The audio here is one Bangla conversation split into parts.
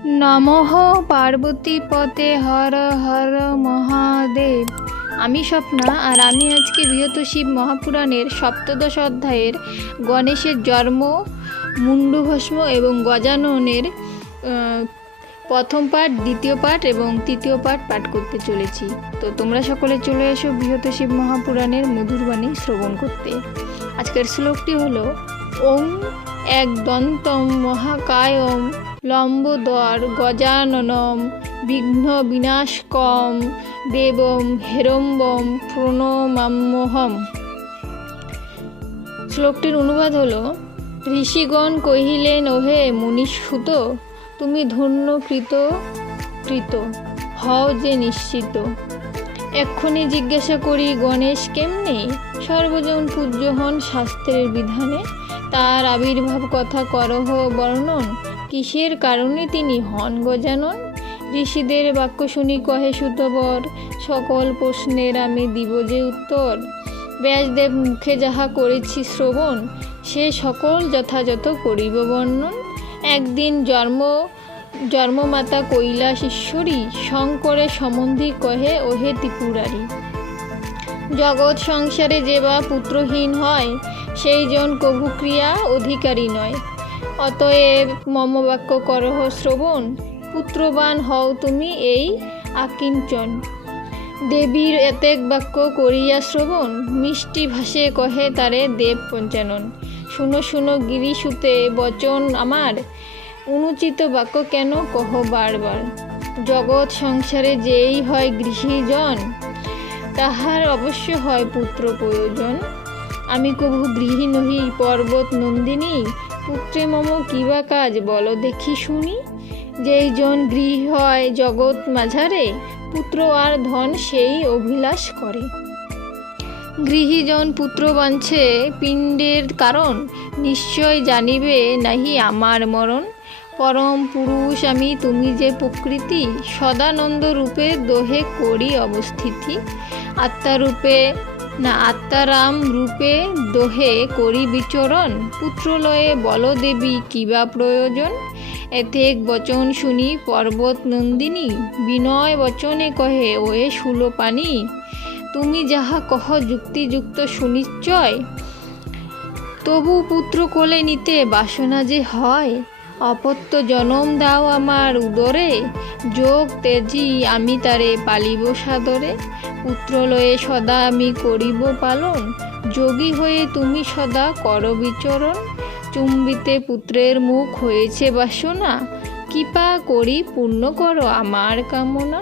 নমঃ পার্বতীপতে হর হর মহাদেব। আমি স্বপ্না, আর আমি আজকে বৃহৎ শিব মহাপুরাণের সপ্তদশ অধ্যায়ের গণেশের জন্ম, মুণ্ডভস্ম এবং গজাননের প্রথম পাঠ, দ্বিতীয় পাঠ এবং তৃতীয় পাঠ করতে চলেছি। তো তোমরা সকলে চলে এসো বৃহৎ শিব মহাপুরাণের মধুর বাণী শ্রবণ করতে। আজকের শ্লোকটি হলো ওং একদন্তম মহাকায়ম লম্বোদর গজাননম বিঘ্ন বিনাশকম দেবম হেরম্বম প্রণমাম্যহম। শ্লোকটির অনুবাদ হলো, ঋষিগণ কহিলেন, ওহে মুনিসুত, তুমি ধন্য কৃত হও যে নিশ্চিত। এক্ষুনি জিজ্ঞাসা করি গণেশ কেমনে সর্বজন পূজ্য হন শাস্ত্রের বিধানে। তার আবির্ভাব কথা করহ বর্ণন, কিসের কারণে তিনি হন গজানন। ঋষিদের বাক্য শুনি কহে সুতবর, সকল প্রশ্নের আমি দিব যে উত্তর। ব্যাসদেব মুখে যাহা করেছি শ্রবণ, সে সকল যথাযথ করিব বর্ণন। একদিন জন্মমাতা কৈলাস ঈশ্বরী, শঙ্করের সম্বন্ধী কহে ওহে ত্রিপুরারি। জগৎ সংসারে যে বা পুত্রহীন হয়, সেই জন কভুক্রিয়া অধিকারী নয়। অতএব মম বাক্য করহ শ্রবণ, পুত্রবান হও তুমি এই আকিঞ্চন। দেবীর এতেক বাক্য করিয়া শ্রবণ, মিষ্টি ভাষে কহে তারে দেব পঞ্চানন। শুনো শুনো গিরিসুতে বচন আমার, অনুচিত বাক্য কেন কহ বারবার। জগৎ সংসারে যেই হয় গৃহীজন, তাহার অবশ্য হয় পুত্র প্রয়োজন। আমি কভু গৃহী নহি পর্বত নন্দিনী, পুত্রে মম কিবা কাজ বলো দেখি শুনি। যেই জন গৃহী হয় জগৎ মাঝারে, পুত্র আর ধন সেই অভিলাষ করে। গৃহীজন পুত্র বাঞ্ছে পিণ্ডের কারণ, নিশ্চয় জানিবে নাহি আমার মরণ। পরম পুরুষ আমি তুমি যে প্রকৃতি, সদানন্দ রূপে দোহে করি অবস্থিতি। আত্মারাম রূপে দোহে করি বিচরণ, পুত্রলয়ে বল দেবী কিবা প্রয়োজন। এতেক বচন শুনি পর্বত নন্দিনী, বিনয় বচনে কহে ওয়ে শূলপাণি। তুমি যাহা কহ যুক্তিযুক্ত সুনিশ্চয়, তবু পুত্র কোলে নিতে বাসনা যে হয়। অপত্য জনম দাও আমার উদরে, যোগ তেজি আমি তারে পালিব সাদরে। পুত্রলয়ে সদা আমি করিব পালন, যোগী হয়ে তুমি সদা কর বিচরণ। চুম্বিতে পুত্রের মুখ হয়েছে বাসনা, কৃপা করি পূর্ণ করো আমার কামনা।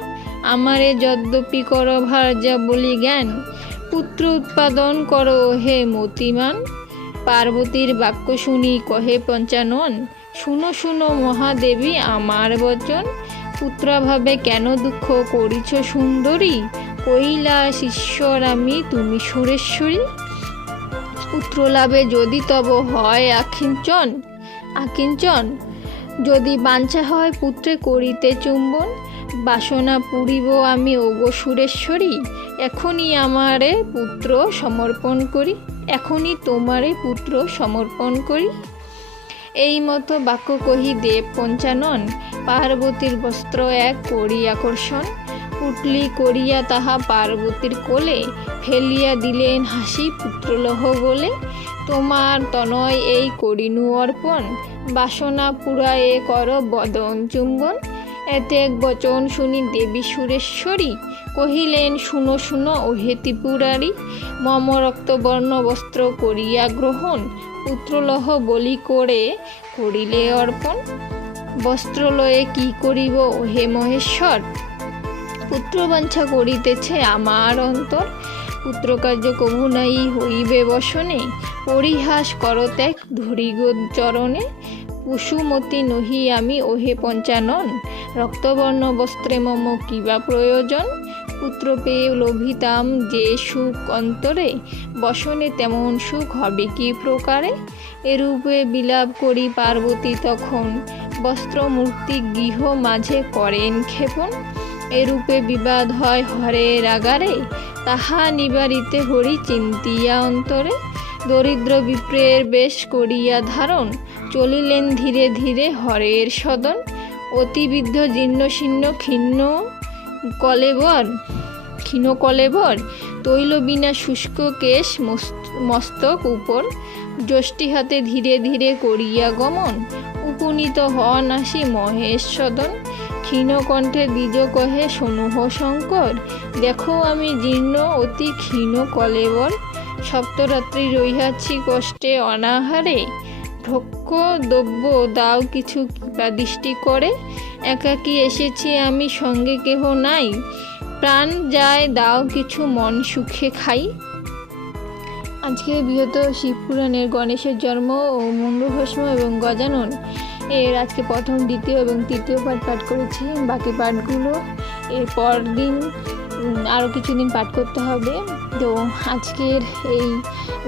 আমারে যদ্যপি কর ভার্যা বলি জ্ঞান, পুত্র উৎপাদন করো হে মতিমান। পার্বতীর বাক্য শুনি কহে পঞ্চানন, শুনো শুনো মহাদেবী আমার বচন। পুত্রাভাবে কেন দুঃখ করিছ সুন্দরী, কৈলাস ঈশ্বর আমি তুমি সুরেশ্বরী। পুত্র লাভে যদি তব হয় আকিঞ্চন, যদি বাঞ্ছা হয় পুত্রে করিতে চুম্বন। বাসনা পুরিব আমি ওগো সুরেশ্বরী, এখনই আমারে পুত্র সমর্পণ করি, এখনই তোমারে পুত্র সমর্পণ করি। এই মতো বাক্য কহি দেব পঞ্চানন, পার্বতীর বস্ত্র এক করি আকর্ষণ। পুটলি করিয়া তাহা পার্বতীর কোলে, ফেলিয়া দিলেন হাসি পুত্রলহ বলে। তোমার তনয় এই করিনু অর্পণ, বাসনা পুরায়ে কর বদন চুম্বন। এতেক বচন শুনি দেবী সুরেশ্বরী, কহিলেন শুনো শুনো ওহে ত্রিপুরারি। মম রক্তবর্ণ বস্ত্র করিয়া গ্রহণ, পুত্রলহ বলি করে করিলে অর্পণ। বস্ত্রলয়ে কি করিব ওহে মহেশ্বর, পুত্রবাঞ্ছা করিতেছে আমার অন্তর। পুত্রকার্য কভু নাই হইবে বসনে, পরিহাস কর ত্যাগ ধরি গো চরণে। পশুমতি নহি আমি ওহে পঞ্চানন, রক্তবর্ণ বস্ত্রে মম কিবা প্রয়োজন। পুত্র পেয়ে লোভিতাম যে সুখ অন্তরে, বসনে তেমন সুখ হবে কি প্রকারে। এরূপে বিলাপ করি পার্বতী তখন, বস্ত্রমূর্তি গৃহ মাঝে করেন ক্ষেপণ। এরূপে বিবাদ হয় হরের আগারে, তাহা নিবারিতে হরি চিন্তিয়া অন্তরে। দরিদ্র বিপ্রের বেশ করিয়া ধারণ, চলিলেন ধীরে ধীরে হরের সদন। অতিবৃদ্ধ জীর্ণশীর্ণ ক্ষীণ কলেবর তৈল বিনা শুষ্ক কেশ মস্তক উপর যষ্টি হাতে ধীরে ধীরে করিয়া গমন উপনীত হন আসি মহেশ সদন ক্ষীণ কণ্ঠে দ্বিজ কহে শোনুহ শঙ্কর দেখো আমি জীর্ণ অতি ক্ষীণ কলেবর সপ্তরাত্রি রহিয়াছি কষ্টে অনাহারে ভক্ষ দ্রব্য দাও কিছু দৃষ্টি করে একাকী এসেছি আমি সঙ্গে কেহ নাই প্রাণ যায় দাও কিছু মন সুখে খাই। আজকে বৃহৎ শিবপুরাণের গণেশের জন্ম ও মুন্ডভস্ম এবং গজানন এর আজকে প্রথম দ্বিতীয় এবং তৃতীয় পাঠ করেছি। বাকি পাঠগুলো এর পর দিন আরও কিছুদিন পাঠ করতে হবে। তো আজকের এই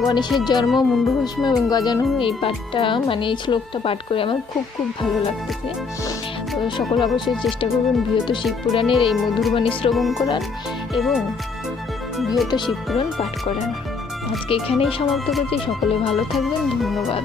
গণেশের জন্ম মুন্ডভস্ম এবং গজানন এই পাঠটা এই শ্লোকটা পাঠ করে আমার খুব খুব ভালো লাগতেছে। তো সকলে অবশ্যই চেষ্টা করবেন বৃহৎ শিবপুরাণের এই মধুর বাণী শ্রবণ করার এবং বৃহৎ শিবপুরাণ পাঠ করার। আজকে এখানেই সমাপ্ত করছি। সকলে ভালো থাকবেন। ধন্যবাদ।